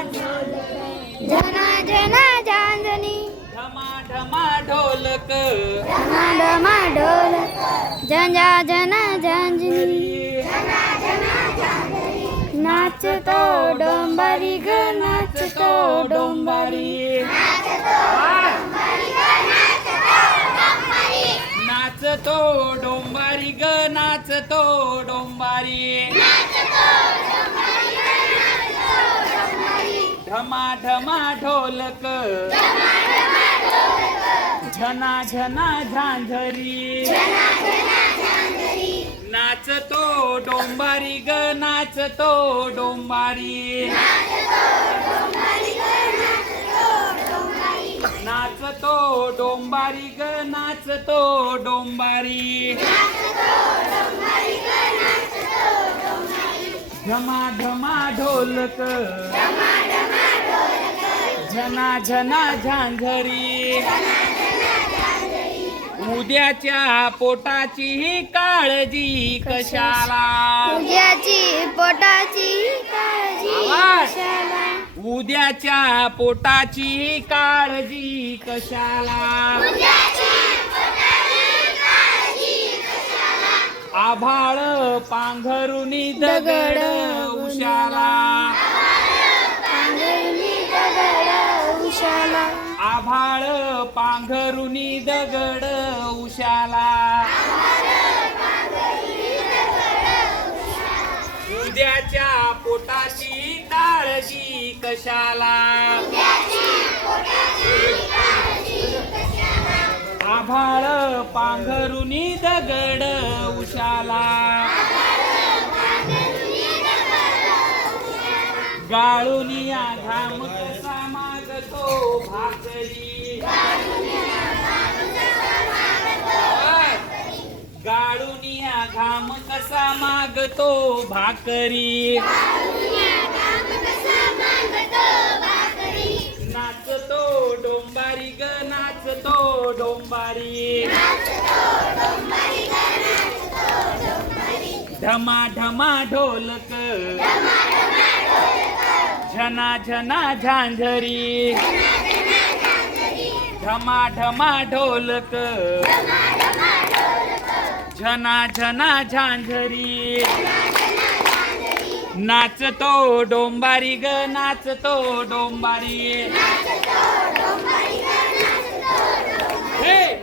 जना जना झांझणी ढमा ढमा ढोलक ढमा ढमा ढोलक झंझा जना झांजनी नाचतो डोंबारी ग नाचतो डोंबारी नाचतो डोंबारी ग नाचतो डोंबारी ढमा ढमा ढोलक झना झना झांझरी. नाचतो डोंबारी ग नाचतो डोंबारी. नाचतो डोंबारी ग नाचतो डोंबारी. ढमा ढमा ढोलक झना झना झांझरी. उद्याच्या पोटाची काळजी कशाला? उद्याची पोटाची काळजी उद्याच्या पोटाची काळजी कशाला? आभाळ पांघरुनी दगड उशाला. उशाला. आभाळ पांघरुनी दगड उशाला. उद्याच्या पोटाची काळजी कशाला. आभाळ पांघरुनी दगड उशाला. गाळुनिया घाम कसा मागतो भाकरी. गाळुनिया घाम कसा मागतो भाकरी. नाचतो डोंबारी ग नाचतो डोंबारी. ढमा ढमा ढोलक. झना झना झांझरी. ढमा ढमा ढोलक. झना झना झांझरी. नाचतो डोंबारी ग नाचतो डोंबारी.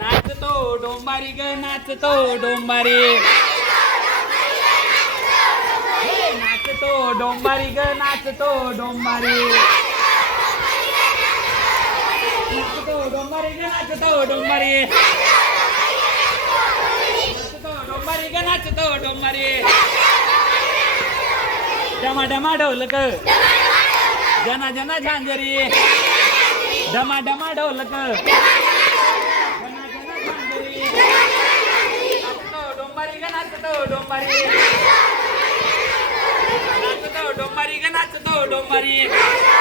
नाचतो डोंबारी ग नाचतो डोंबारी हे नाचतो डोंबारी ग नाचतो डोंबारी. नाचतो डोंबारी ग नाचतो डोंबारी. नाचतो डोंबारी ग नाचतो डोंबारी. डमा डमा ढोलक. जना जना झांजरी. डमा डमा ढोलक. जना जना झांजरी. नाचतो डोंबारी ग नाचतो डोंबारी. नाचतो डोंबारी ग नाचतो डोंबारी